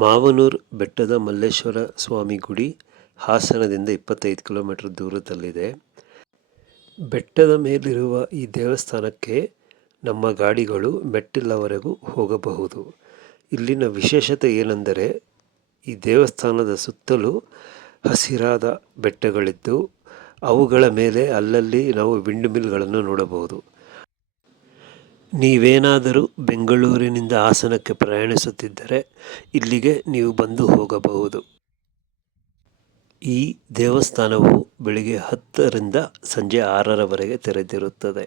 ಮಾವನೂರು ಬೆಟ್ಟದ ಮಲ್ಲೇಶ್ವರ ಸ್ವಾಮಿ ಗುಡಿ ಹಾಸನದಿಂದ 25 ಕಿಲೋಮೀಟರ್ ದೂರದಲ್ಲಿದೆ. ಬೆಟ್ಟದ ಮೇಲಿರುವ ಈ ದೇವಸ್ಥಾನಕ್ಕೆ ನಮ್ಮ ಗಾಡಿಗಳು ಮೆಟ್ಟಿಲವರೆಗೂ ಹೋಗಬಹುದು. ಇಲ್ಲಿನ ವಿಶೇಷತೆ ಏನೆಂದರೆ ಈ ದೇವಸ್ಥಾನದ ಸುತ್ತಲೂ ಹಸಿರಾದ ಬೆಟ್ಟಗಳಿದ್ದು ಅವುಗಳ ಮೇಲೆ ಅಲ್ಲಲ್ಲಿ ನಾವು ವಿಂಡ್ ಮಿಲ್ಗಳನ್ನು ನೋಡಬಹುದು. ನೀವೇನಾದರೂ ಬೆಂಗಳೂರಿನಿಂದ ಹಾಸನಕ್ಕೆ ಪ್ರಯಾಣಿಸುತ್ತಿದ್ದರೆ ಇಲ್ಲಿಗೆ ನೀವು ಬಂದು ಹೋಗಬಹುದು. ಈ ದೇವಸ್ಥಾನವು ಬೆಳಿಗ್ಗೆ 10 ರಿಂದ ಸಂಜೆ 6 ರವರೆಗೆ ತೆರೆದಿರುತ್ತದೆ.